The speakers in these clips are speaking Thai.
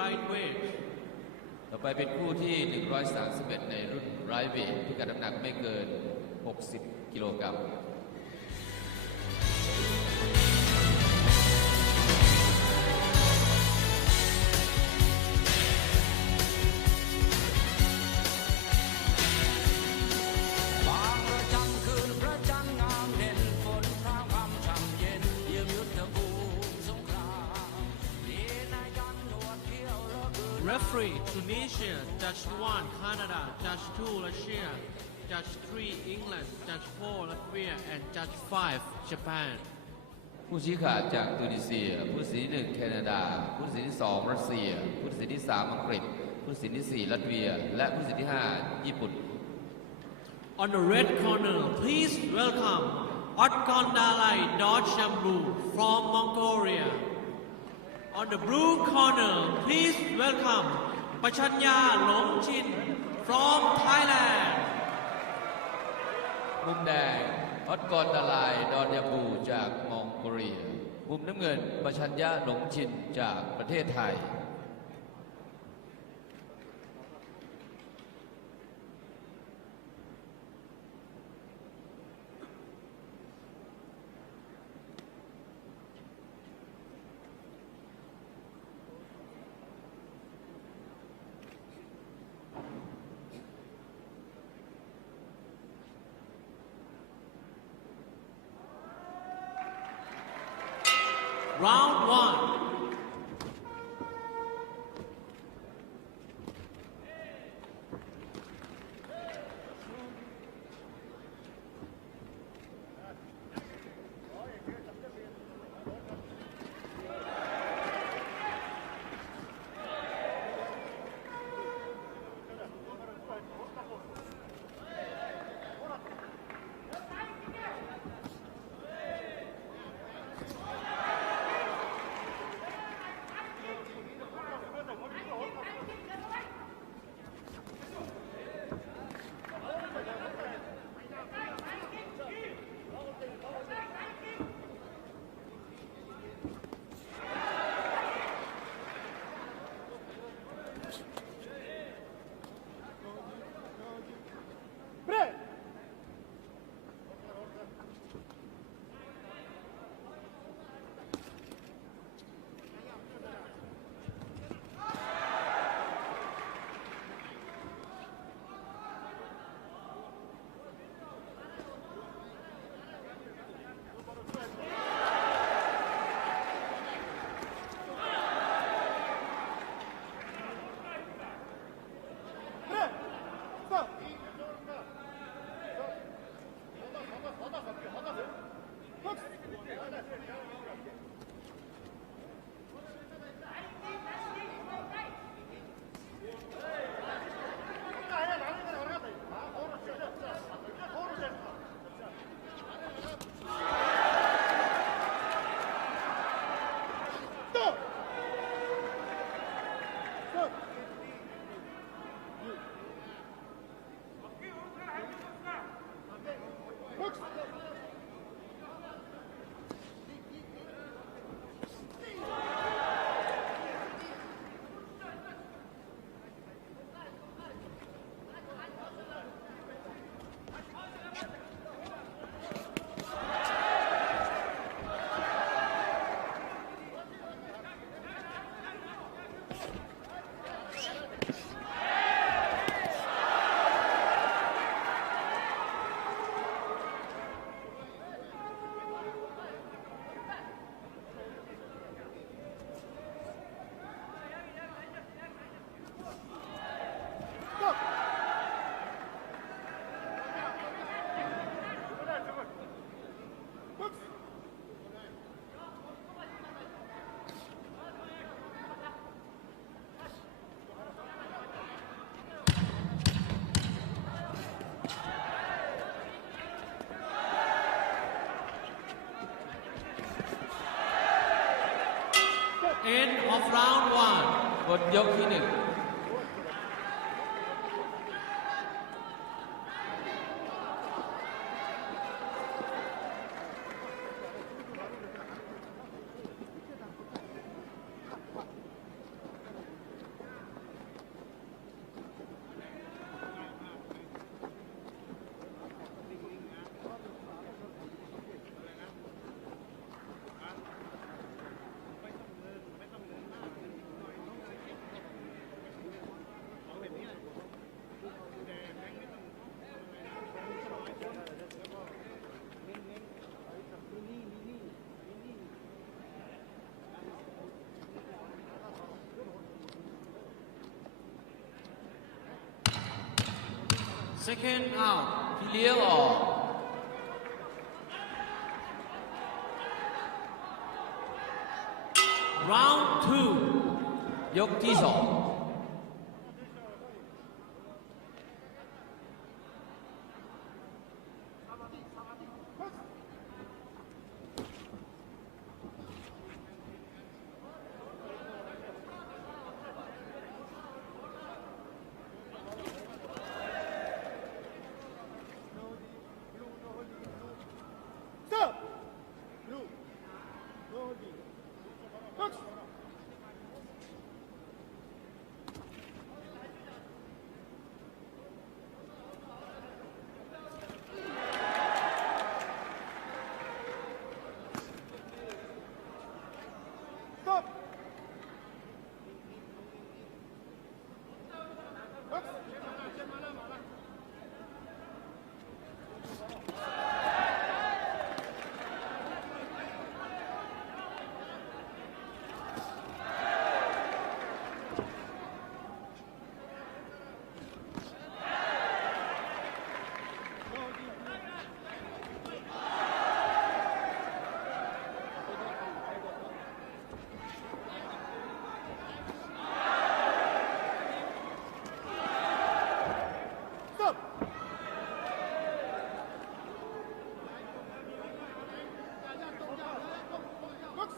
right weight ต่อไปเป็นคู่ที่ 131 ในรุ่นไรเวทพิกัดน้ำหนักไม่เกิน 60 กิโลกรัมReferee Tunisia, Judge 1 Canada, Judge 2 Russia, Judge 3 England, Judge 4 Latvia, and Judge 5 Japan. ผู้ชี้ขาดจากตูนิเซียผู้ตัดสินที่1แคนาดาผู้ตัดสินที่2รัสเซียผู้ตัดสินที่3อังกฤษผู้ตัดสินที่4ลัตเวียและผู้ตัดสินที่5ญี่ปุ่น On the red corner, please welcome Otgondalai Dorjambu from Mongolia. On the blue corner, please welcome Pachanya Longchin from Thailand. มุมแดงออตกรดาลายดอนยาบูจากมองโกเลียมุมน้ำเงินประชัญญะหลงชินจากประเทศไทยRound 1. End of round 1. หมดยกที่1 Second out. พี่เลี้ยงออก Round ยกที่สอง Stop! Blue. No holding. Box. Stop! Box. Stop! Box.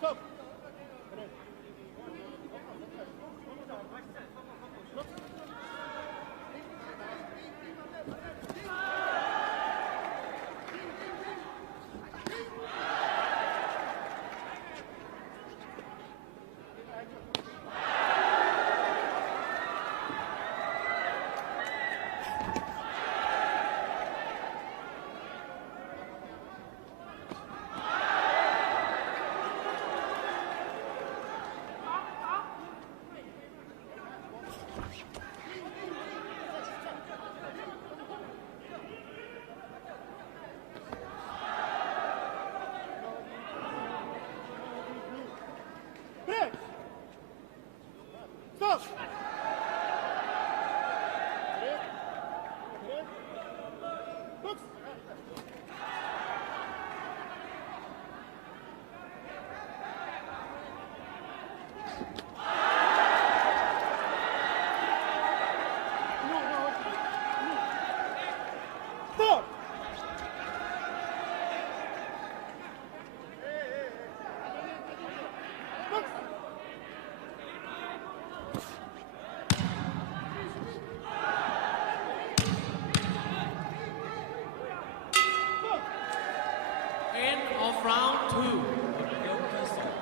Stop! Break! Stop! Break. Box. No, no, no. Stop! Box. Stop! End of round 2. ยกที่สอง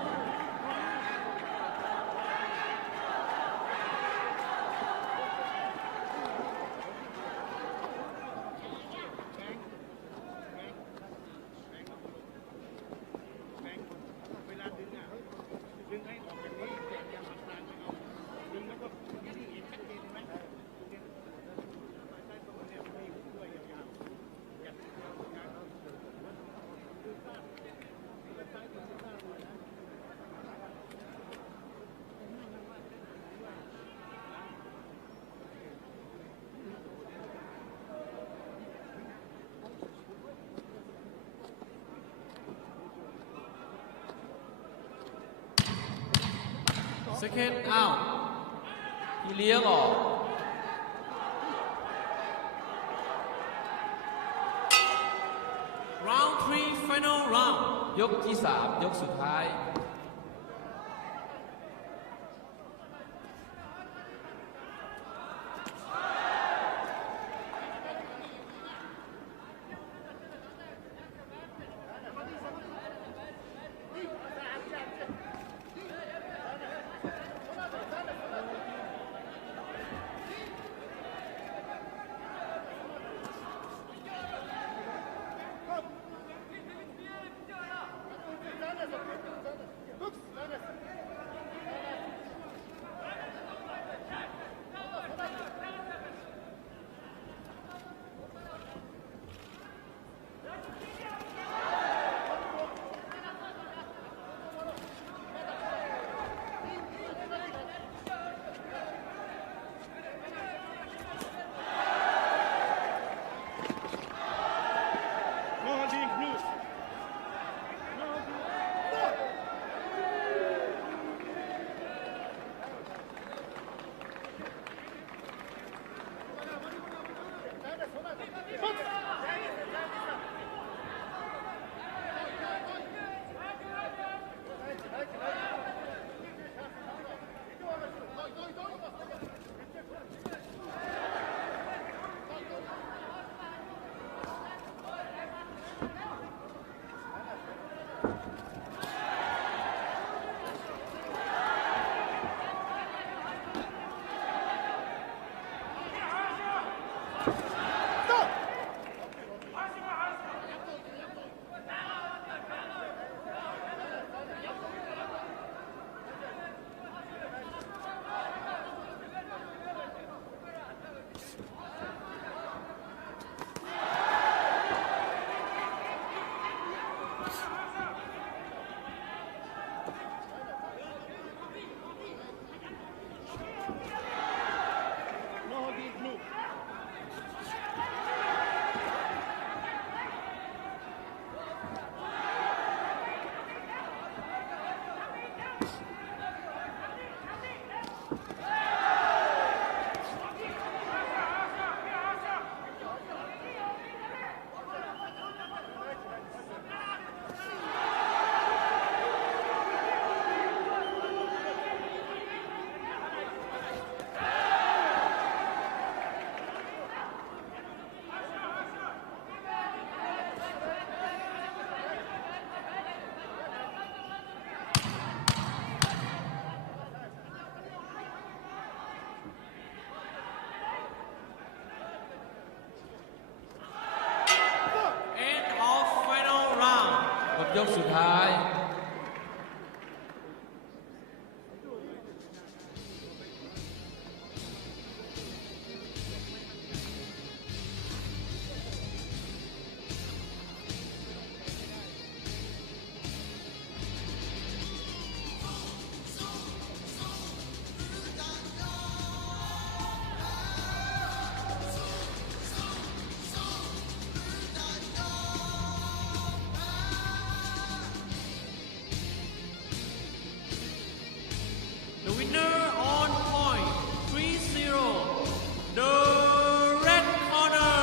เวลาดึงดึงให้ออกอย่างนี้อย่าหักกลางเอาดึงแล้วก็นี่เห็นชัดเจนไหมใต้ตรงนี้ไม่ด้วยยาวๆอย่าดึงซ้ายดึงซ้ายเลยนะ Second out. พี่เลี้ยงออก Round 3, final round. ยกที่สามยกสุดท้าย ยกสุดท้าย The winner on point 3-0 The red corner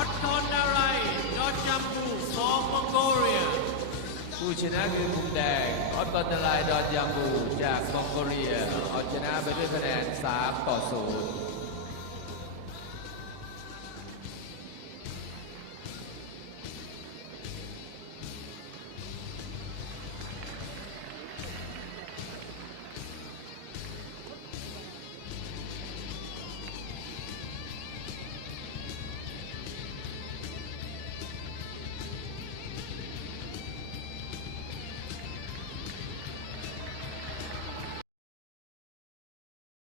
Otton Darai Dodjambu from Mongolia ผู้ชนะคือกลุ่มแดงออตตอนตลายดอนยามบูจากมองโกเลียเอาชนะไปด้วยคะแนน3-0